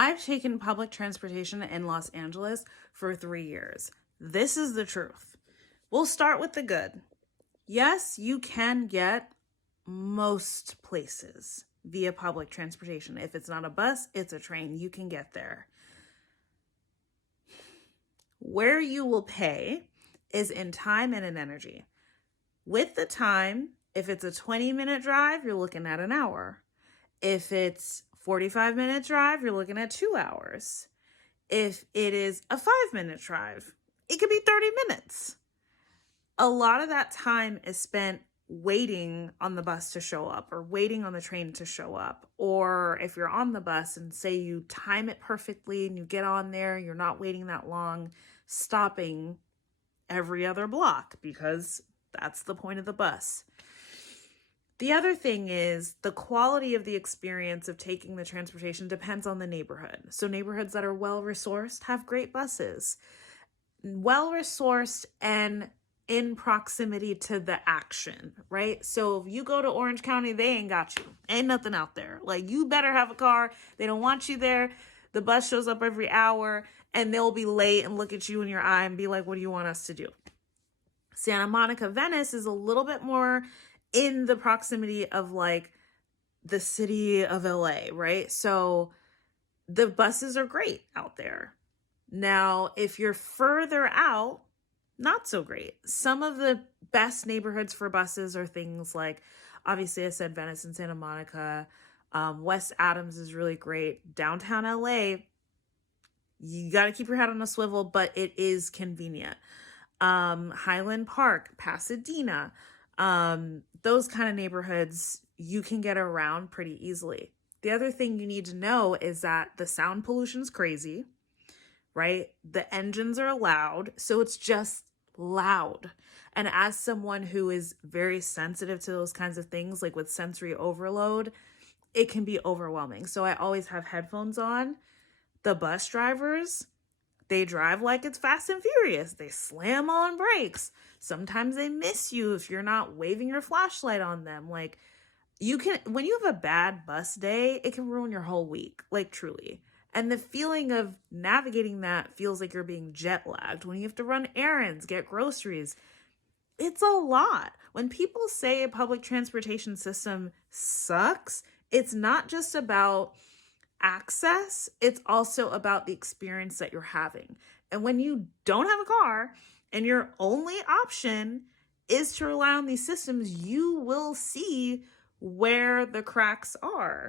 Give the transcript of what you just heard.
I've taken public transportation in Los Angeles for 3 years. This is the truth. We'll start with the good. Yes, you can get most places via public transportation. If it's not a bus, it's a train. You can get there. Where you will pay is in time and in energy. With the time, if it's a 20-minute drive, you're looking at an hour. If it's 45-minute drive, you're looking at 2 hours. If it is a 5-minute drive, it could be 30 minutes. A lot of that time is spent waiting on the bus to show up or waiting on the train to show up. Or if you're on the bus and say you time it perfectly and you get on there, you're not waiting that long, stopping every other block because that's the point of the bus. The other thing is the quality of the experience of taking the transportation depends on the neighborhood. So neighborhoods that are well-resourced have great buses. Well-resourced and in proximity to the action, right? So if you go to Orange County, they ain't got you. Ain't nothing out there. Like, you better have a car. They don't want you there. The bus shows up every hour and they'll be late and look at you in your eye and be like, what do you want us to do? Santa Monica, Venice is a little bit more in the proximity of like the city of LA, right? So the buses are great out there. Now, if you're further out, not so great. Some of the best neighborhoods for buses are things like, obviously I said Venice and Santa Monica. West Adams is really great. Downtown LA, you got to keep your head on a swivel, but it is convenient. Highland Park, Pasadena, those kind of neighborhoods, you can get around pretty easily. The other thing you need to know is that the sound pollution is crazy, right? The engines are loud, so it's just loud. And as someone who is very sensitive to those kinds of things, like with sensory overload, it can be overwhelming. So I always have headphones on. The bus drivers, they drive like it's Fast and Furious. They slam on brakes. Sometimes they miss you if you're not waving your flashlight on them. Like, you can, when you have a bad bus day, it can ruin your whole week, like truly. And the feeling of navigating that feels like you're being jet lagged. When you have to run errands, get groceries, it's a lot. When people say a public transportation system sucks, it's not just about access, it's also about the experience that you're having. And when you don't have a car and your only option is to rely on these systems, you will see where the cracks are.